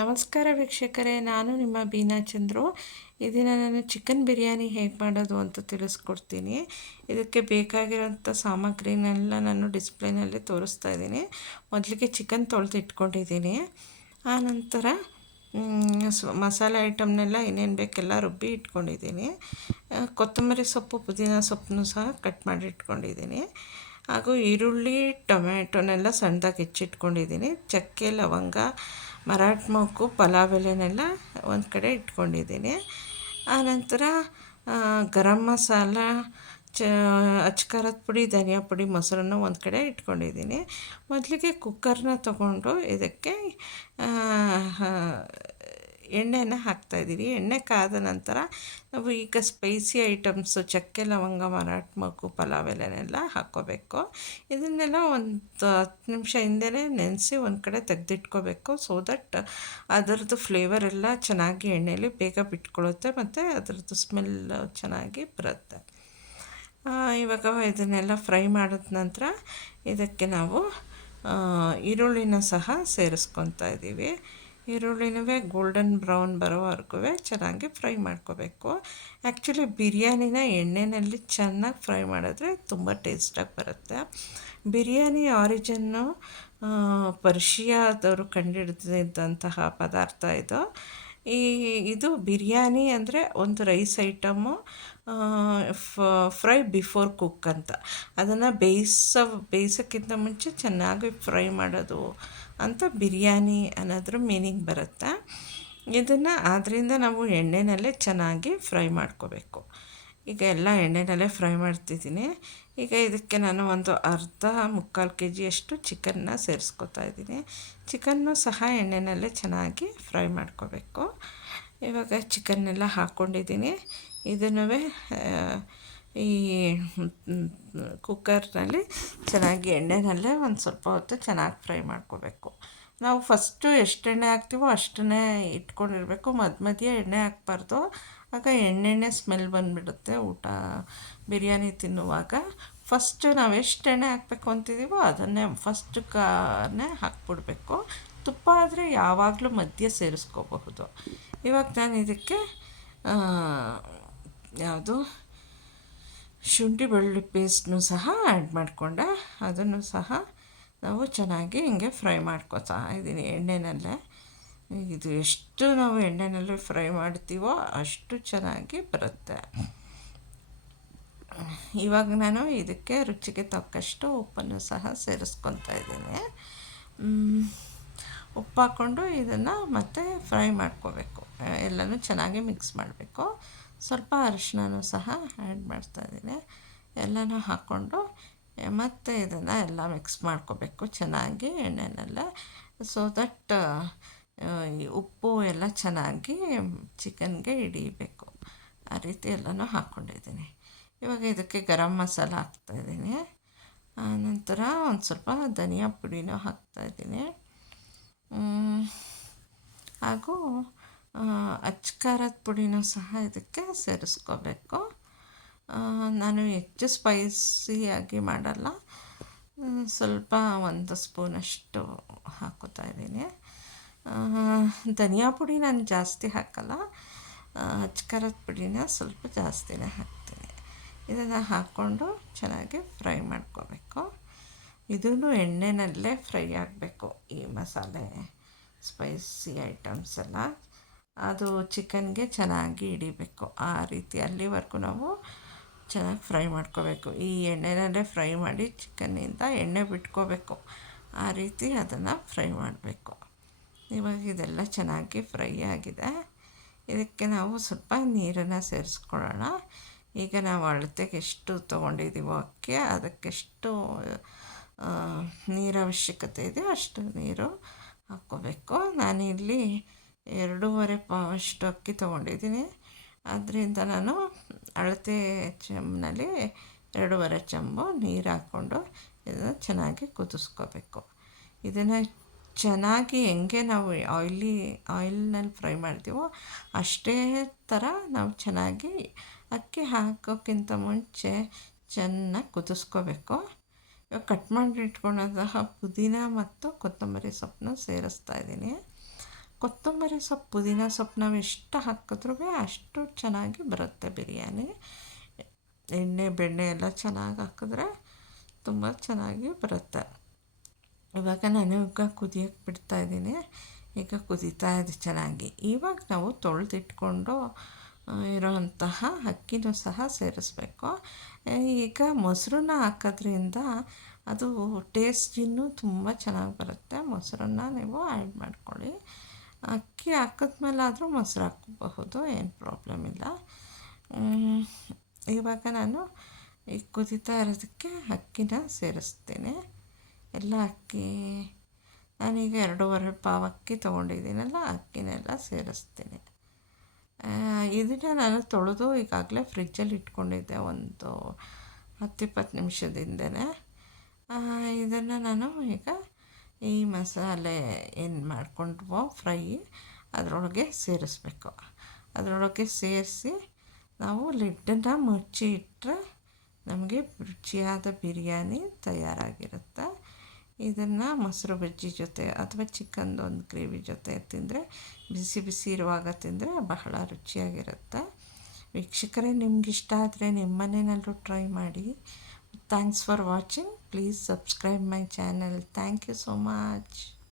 ನಮಸ್ಕಾರ ವೀಕ್ಷಕರೇ, ನಾನು ನಿಮ್ಮ ಬೀನಾ ಚಂದ್ರು. ಇದನ್ನ ನಾನು ಚಿಕನ್ ಬಿರಿಯಾನಿ ಹೇಗೆ ಮಾಡೋದು ಅಂತ ತಿಳಿಸ್ಕೊಡ್ತೀನಿ. ಇದಕ್ಕೆ ಬೇಕಾಗಿರೋಂಥ ಸಾಮಗ್ರಿನೆಲ್ಲ ನಾನು ಡಿಸ್ಪ್ಲೇನಲ್ಲಿ ತೋರಿಸ್ತಾ ಇದ್ದೀನಿ. ಮೊದಲಿಗೆ ಚಿಕನ್ ತೊಳೆದು ಇಟ್ಕೊಂಡಿದ್ದೀನಿ. ಆನಂತರ ಮಸಾಲೆ ಐಟಮ್ನೆಲ್ಲ ಏನೇನು ಬೇಕೆಲ್ಲ ರುಬ್ಬಿ ಇಟ್ಕೊಂಡಿದ್ದೀನಿ. ಕೊತ್ತಂಬರಿ ಸೊಪ್ಪು, ಪುದೀನ ಸೊಪ್ಪನ್ನು ಸಹ ಕಟ್ ಮಾಡಿ ಇಟ್ಕೊಂಡಿದ್ದೀನಿ. ಹಾಗೂ ಈರುಳ್ಳಿ, ಟೊಮ್ಯಾಟೊನೆಲ್ಲ ಸಣ್ಣದಾಗಿ ಹೆಚ್ಚಿಟ್ಕೊಂಡಿದ್ದೀನಿ. ಚಕ್ಕೆ, ಲವಂಗ ಮರಾಠ ಮೊಗ್ಗು ಪಲಾವ್ ಎಲೆನೆಲ್ಲ ಒಂದು ಕಡೆ ಇಟ್ಕೊಂಡಿದ್ದೀನಿ. ಆನಂತರ ಗರಂ ಮಸಾಲ, ಚ ಅಚ್ಕಾರದ ಪುಡಿ, ಧನಿಯಾ ಪುಡಿ, ಮೊಸರನ್ನು ಒಂದು ಕಡೆ ಇಟ್ಕೊಂಡಿದ್ದೀನಿ. ಮೊದಲಿಗೆ ಕುಕ್ಕರ್ನ ತಗೊಂಡು ಇದಕ್ಕೆ ಎಣ್ಣೆನ ಹಾಕ್ತಾಯಿದ್ದೀನಿ ಎಣ್ಣೆ ಕಾದ ನಂತರ ನಾವು ಈಗ ಸ್ಪೈಸಿ ಐಟಮ್ಸು ಚಕ್ಕೆ, ಲವಂಗ ಮರಾಟ್ ಮಗು ಪಲಾವ್ ಎಲೆನೆಲ್ಲ ಹಾಕ್ಕೋಬೇಕು. ಇದನ್ನೆಲ್ಲ ಒಂದು ಹತ್ತು ನಿಮಿಷ ಹಿಂದೆಯೇ ನೆನೆಸಿ ಒಂದು ಕಡೆ ತೆಗೆದಿಟ್ಕೋಬೇಕು ಸೊ ದಟ್ ಅದರದ್ದು ಫ್ಲೇವರ್ ಎಲ್ಲ ಚೆನ್ನಾಗಿ ಎಣ್ಣೆಯಲ್ಲಿ ಬೇಗ ಬಿಟ್ಕೊಳ್ಳುತ್ತೆ ಮತ್ತು ಅದರದ್ದು ಸ್ಮೆಲ್ ಚೆನ್ನಾಗಿ ಬರುತ್ತೆ. ಇವಾಗ ಇದನ್ನೆಲ್ಲ ಫ್ರೈ ಮಾಡಿದ ನಂತರ ಇದಕ್ಕೆ ನಾವು ಈರುಳ್ಳಿನ ಸಹ ಸೇರಿಸ್ಕೊತಾ ಇದ್ದೀವಿ. ಈರುಳ್ಳಿನೂ ಗೋಲ್ಡನ್ ಬ್ರೌನ್ ಬರೋವರೆಗೂ ಚೆನ್ನಾಗಿ ಫ್ರೈ ಮಾಡ್ಕೋಬೇಕು. ಆ್ಯಕ್ಚುಲಿ ಬಿರಿಯಾನಿನ ಎಣ್ಣೆಯಲ್ಲಿ ಚೆನ್ನಾಗಿ ಫ್ರೈ ಮಾಡಿದ್ರೆ ತುಂಬ ಟೇಸ್ಟಾಗಿ ಬರುತ್ತೆ. ಬಿರಿಯಾನಿ ಆರಿಜನ್ನು ಪರ್ಷಿಯಾದವರು ಕಂಡುಹಿಡಿದಂತಹ ಪದಾರ್ಥ ಇದು. ಈ ಇದು ಬಿರಿಯಾನಿ ಅಂದರೆ ಒಂದು rice item fry before cook ಅಂತ. ಅದನ್ನು ಬೇಯಿಸೋ, ಬೇಯಿಸೋಕ್ಕಿಂತ ಮುಂಚೆ ಚೆನ್ನಾಗಿ ಫ್ರೈ ಮಾಡೋದು ಅಂತ ಬಿರಿಯಾನಿ ಅನ್ನೋದ್ರ ಮೀನಿಂಗ್ ಬರುತ್ತೆ. ಇದನ್ನು ಆದ್ದರಿಂದ ನಾವು ಎಣ್ಣೆನಲ್ಲೇ ಚೆನ್ನಾಗಿ ಫ್ರೈ ಮಾಡ್ಕೋಬೇಕು. ಈಗ ಎಲ್ಲ ಎಣ್ಣೆನಲ್ಲೇ ಫ್ರೈ ಮಾಡ್ತಿದ್ದೀನಿ. ಈಗ ಇದಕ್ಕೆ ನಾನು ಒಂದು ಅರ್ಧ ಮುಕ್ಕಾಲು ಕೆ ಜಿಯಷ್ಟು ಚಿಕನ್ನ ಸೇರಿಸ್ಕೊತಾ ಇದ್ದೀನಿ. ಚಿಕನ್ನು ಸಹ ಎಣ್ಣೆಯಲ್ಲೇ ಚೆನ್ನಾಗಿ ಫ್ರೈ ಮಾಡ್ಕೋಬೇಕು. ಇವಾಗ ಚಿಕನ್ನೆಲ್ಲ ಹಾಕ್ಕೊಂಡಿದ್ದೀನಿ. ಇದನ್ನು ಈ ಕುಕ್ಕರ್ನಲ್ಲಿ ಚೆನ್ನಾಗಿ ಎಣ್ಣೆನಲ್ಲೇ ಒಂದು ಸ್ವಲ್ಪ ಹೊತ್ತು ಚೆನ್ನಾಗಿ ಫ್ರೈ ಮಾಡ್ಕೋಬೇಕು. ನಾವು ಫಸ್ಟು ಎಷ್ಟು ಎಣ್ಣೆ ಹಾಕ್ತೀವೋ ಅಷ್ಟನ್ನೇ ಇಟ್ಕೊಂಡಿರಬೇಕು. ಮಧ್ಯ ಮಧ್ಯೆ ಎಣ್ಣೆ ಹಾಕ್ಬಾರ್ದು. ಆಗ ಎಣ್ಣೆಣ್ಣೆ ಸ್ಮೆಲ್ ಬಂದುಬಿಡುತ್ತೆ, ಊಟ, ಬಿರಿಯಾನಿ ತಿನ್ನುವಾಗ. ಫಸ್ಟ್ ನಾವು ಎಷ್ಟು ಎಣ್ಣೆ ಹಾಕಬೇಕು ಅಂತಿದ್ದೀವೋ ಅದನ್ನೇ ಫಸ್ಟ್ ಕಾನೇ ಹಾಕ್ಬಿಡ್ಬೇಕು. ತುಪ್ಪ ಆದರೆ ಯಾವಾಗಲೂ ಮಧ್ಯೆ ಸೇರಿಸ್ಕೋಬಹುದು. ಇವಾಗ ನಾನು ಇದಕ್ಕೆ ಯಾವುದು, ಶುಂಠಿ ಬೆಳ್ಳುಳ್ಳಿ ಪೇಸ್ಟ್ನು ಸಹ ಆ್ಯಡ್ ಮಾಡಿಕೊಂಡೆ. ಅದನ್ನು ಸಹ ನಾವು ಚೆನ್ನಾಗಿ ಹಿಂಗೆ ಫ್ರೈ ಮಾಡ್ಕೋತಾ ಇದ್ದೀನಿ ಎಣ್ಣೆನಲ್ಲೇ. ಇದು ಎಷ್ಟು ನಾವು ಎಣ್ಣೆಯಲ್ಲಿ ಫ್ರೈ ಮಾಡ್ತೀವೋ ಅಷ್ಟು ಚೆನ್ನಾಗಿ ಬರುತ್ತೆ. ಇವಾಗ ನಾನು ಇದಕ್ಕೆ ರುಚಿಗೆ ತಕ್ಕಷ್ಟು ಉಪ್ಪನ್ನು ಸಹ ಸೇರಿಸ್ಕೊತಾ ಇದ್ದೀನಿ. ಉಪ್ಪು ಹಾಕ್ಕೊಂಡು ಇದನ್ನು ಮತ್ತೆ ಫ್ರೈ ಮಾಡ್ಕೋಬೇಕು. ಎಲ್ಲನೂ ಚೆನ್ನಾಗಿ ಮಿಕ್ಸ್ ಮಾಡಬೇಕು. ಸ್ವಲ್ಪ ಅರಿಶಿನೂ ಸಹ ಆ್ಯಡ್ ಮಾಡ್ತಾಯಿದ್ದೀನಿ ಎಲ್ಲನೂ ಹಾಕ್ಕೊಂಡು ಮತ್ತು ಇದನ್ನು ಎಲ್ಲ ಮಿಕ್ಸ್ ಮಾಡ್ಕೋಬೇಕು ಚೆನ್ನಾಗಿ ಎಣ್ಣೆನಲ್ಲೇ. ಸೊ ದಟ್ ಉಪ್ಪು ಎಲ್ಲ ಚೆನ್ನಾಗಿ ಚಿಕನ್ಗೆ ಹಿಡಿಬೇಕು. ಆ ರೀತಿ ಎಲ್ಲನೂ ಹಾಕ್ಕೊಂಡಿದ್ದೀನಿ ಇವಾಗ ಇದಕ್ಕೆ ಗರಂ ಮಸಾಲ ಹಾಕ್ತಾಯಿದ್ದೀನಿ ಆನಂತರ ಒಂದು ಸ್ವಲ್ಪ ಧನಿಯಾ ಪುಡಿನೂ ಹಾಕ್ತಾಯಿದ್ದೀನಿ ಹಾಗೂ ಅಚ್ಕಾರದ ಪುಡಿನೂ ಸಹ ಇದಕ್ಕೆ ಸೇರಿಸ್ಕೋಬೇಕು. ನಾನು ಹೆಚ್ಚು ಸ್ಪೈಸಿಯಾಗಿ ಮಾಡಲ್ಲ. ಸ್ವಲ್ಪ ಒಂದು ಸ್ಪೂನಷ್ಟು ಹಾಕೋತಾ ಇದ್ದೀನಿ. ಧನಿಯಾ ಪುಡಿ ನಾನು ಜಾಸ್ತಿ ಹಾಕಲ್ಲ. ಅಚ್ಕರದ ಪುಡಿನ ಸ್ವಲ್ಪ ಜಾಸ್ತಿನೇ ಹಾಕ್ತೀನಿ. ಇದನ್ನು ಹಾಕ್ಕೊಂಡು ಚೆನ್ನಾಗಿ ಫ್ರೈ ಮಾಡ್ಕೋಬೇಕು. ಇದೂ ಎಣ್ಣೆನಲ್ಲೇ ಫ್ರೈ ಆಗಬೇಕು ಈ ಮಸಾಲೆ ಸ್ಪೈಸಿ ಐಟಮ್ಸ್ ಎಲ್ಲ. ಅದು ಚಿಕನ್ಗೆ ಚೆನ್ನಾಗಿ ಹಿಡಿಬೇಕು. ಆ ರೀತಿ ಅಲ್ಲಿವರೆಗೂ ನಾವು ಚೆನ್ನಾಗಿ ಫ್ರೈ ಮಾಡ್ಕೋಬೇಕು. ಈ ಎಣ್ಣೆನಲ್ಲೇ ಫ್ರೈ ಮಾಡಿ ಚಿಕನ್ನಿಂದ ಎಣ್ಣೆ ಬಿಟ್ಕೋಬೇಕು. ಆ ರೀತಿ ಅದನ್ನು ಫ್ರೈ ಮಾಡಬೇಕು. ಇವಾಗ ಇದೆಲ್ಲ ಚೆನ್ನಾಗಿ ಫ್ರೈ ಆಗಿದೆ. ಇದಕ್ಕೆ ನಾವು ಸ್ವಲ್ಪ ನೀರನ್ನು ಸೇರಿಸ್ಕೊಳ್ಳೋಣ. ಈಗ ನಾವು ಅಳತೆಗೆ ಎಷ್ಟು ತೊಗೊಂಡಿದ್ದೀವೋ ಅಕ್ಕಿ, ಅದಕ್ಕೆಷ್ಟು ನೀರು ಅವಶ್ಯಕತೆ ಇದೆ ಅಷ್ಟು ನೀರು ಹಾಕ್ಕೋಬೇಕು. ನಾನಿಲ್ಲಿ ಎರಡೂವರೆ ಪಾವಷ್ಟು ಅಕ್ಕಿ ತೊಗೊಂಡಿದ್ದೀನಿ. ಅದರಿಂದ ನಾನು ಅಳತೆ ಚಮ್ನಲ್ಲಿ ಎರಡೂವರೆ ಚಂಬು ನೀರು ಹಾಕ್ಕೊಂಡು ಇದನ್ನು ಚೆನ್ನಾಗಿ ಕುದಿಸ್ಕೋಬೇಕು. ಇದನ್ನು ಚೆನ್ನಾಗಿ ಹೆಂಗೆ ನಾವು ಆಯ್ಲಿ, ಆಯಿಲ್ನಲ್ಲಿ ಫ್ರೈ ಮಾಡ್ತೀವೋ ಅಷ್ಟೇ ಥರ ನಾವು ಚೆನ್ನಾಗಿ ಅಕ್ಕಿ ಹಾಕೋಕ್ಕಿಂತ ಮುಂಚೆ ಚೆನ್ನಾಗಿ ಕುದಿಸ್ಕೋಬೇಕು. ಇವಾಗ ಕಟ್ ಮಾಡಿ ಇಟ್ಕೊಂಡಂತಹ ಪುದೀನ ಮತ್ತು ಕೊತ್ತಂಬರಿ ಸೊಪ್ಪನ್ನ ಸೇರಿಸ್ತಾ ಇದ್ದೀನಿ. ಕೊತ್ತಂಬರಿ ಕೊತ್ತಂಬರಿ ಸೊಪ್ಪು, ಪುದೀನ ಸೊಪ್ಪು ನಾವು ಎಷ್ಟು ಹಾಕಿದ್ರೂ ಅಷ್ಟು ಚೆನ್ನಾಗಿ ಬರುತ್ತೆ ಬಿರಿಯಾನಿ. ಎಣ್ಣೆ, ಬೆಣ್ಣೆ ಎಲ್ಲ ಚೆನ್ನಾಗಿ ಹಾಕಿದ್ರೆ ತುಂಬ ಚೆನ್ನಾಗಿ ಬರುತ್ತೆ. ಇವಾಗ ನಾನು ಈಗ ಕುದಿಯೋಕ್ಕೆ ಬಿಡ್ತಾಯಿದ್ದೀನಿ ಈಗ ಕುದೀತಾ ಇದೆ ಚೆನ್ನಾಗಿ. ಇವಾಗ ನಾವು ತೊಳೆದಿಟ್ಕೊಂಡು ಇರೋವಂತಹ ಅಕ್ಕಿನೂ ಸಹ ಸೇರಿಸ್ಬೇಕು. ಈಗ ಮೊಸರನ್ನ ಹಾಕೋದ್ರಿಂದ ಅದು ಟೇಸ್ಟ್ ಇನ್ನೂ ತುಂಬ ಚೆನ್ನಾಗಿ ಬರುತ್ತೆ. ಮೊಸರನ್ನ ನೀವು ಆ್ಯಡ್ ಮಾಡ್ಕೊಳ್ಳಿ. ಅಕ್ಕಿ ಹಾಕಿದ್ಮೇಲಾದರೂ ಮೊಸರು ಹಾಕಬಹುದು, ಏನು ಪ್ರಾಬ್ಲಮ್ ಇಲ್ಲ. ಇವಾಗ ನಾನು ಈ ಕುದೀತಾ ಇರೋದಕ್ಕೆ ಅಕ್ಕಿನ ಸೇರಿಸ್ತೀನಿ. ಎಲ್ಲ ಅಕ್ಕಿ. ನಾನೀಗ ಎರಡೂವರೆ ಪಾವು ಅಕ್ಕಿ ತೊಗೊಂಡಿದ್ದೀನಲ್ಲ, ಅಕ್ಕಿನೆಲ್ಲ ಸೇರಿಸ್ತೀನಿ. ಇದನ್ನು ನಾನು ತೊಳೆದು ಈಗಾಗಲೇ ಫ್ರಿಜ್ಜಲ್ಲಿ ಇಟ್ಕೊಂಡಿದ್ದೆ ಒಂದು ಹತ್ತು ಇಪ್ಪತ್ತು ನಿಮಿಷದಿಂದನೇ ಇದನ್ನು ನಾನು ಈಗ ಈ ಮಸಾಲೆ ಏನು ಮಾಡ್ಕೊಂಡ್ವೋ ಫ್ರೈ ಅದರೊಳಗೆ ಸೇರಿಸ್ಬೇಕು. ಅದರೊಳಗೆ ಸೇರಿಸಿ ನಾವು ಲಿಡ್ಡನ್ನು ಮುಚ್ಚಿ ಇಟ್ಟರೆ ನಮಗೆ ರುಚಿಯಾದ ಬಿರಿಯಾನಿ ತಯಾರಾಗಿರುತ್ತೆ. ಇದನ್ನು ಮೊಸರು ಬಜ್ಜಿ ಜೊತೆ ಅಥವಾ ಚಿಕನ್ದು ಒಂದು ಗ್ರೇವಿ ಜೊತೆ ತಿಂದರೆ, ಬಿಸಿ ಬಿಸಿ ಇರುವಾಗ ತಿಂದರೆ ಬಹಳ ರುಚಿಯಾಗಿರುತ್ತೆ. ವೀಕ್ಷಕರೇ ನಿಮ್ಗೆ ಇಷ್ಟ ಆದರೆ ನಿಮ್ಮ ಮನೆಯಲ್ಲೂ ಟ್ರೈ ಮಾಡಿ. Thanks for watching please subscribe my channel thank you so much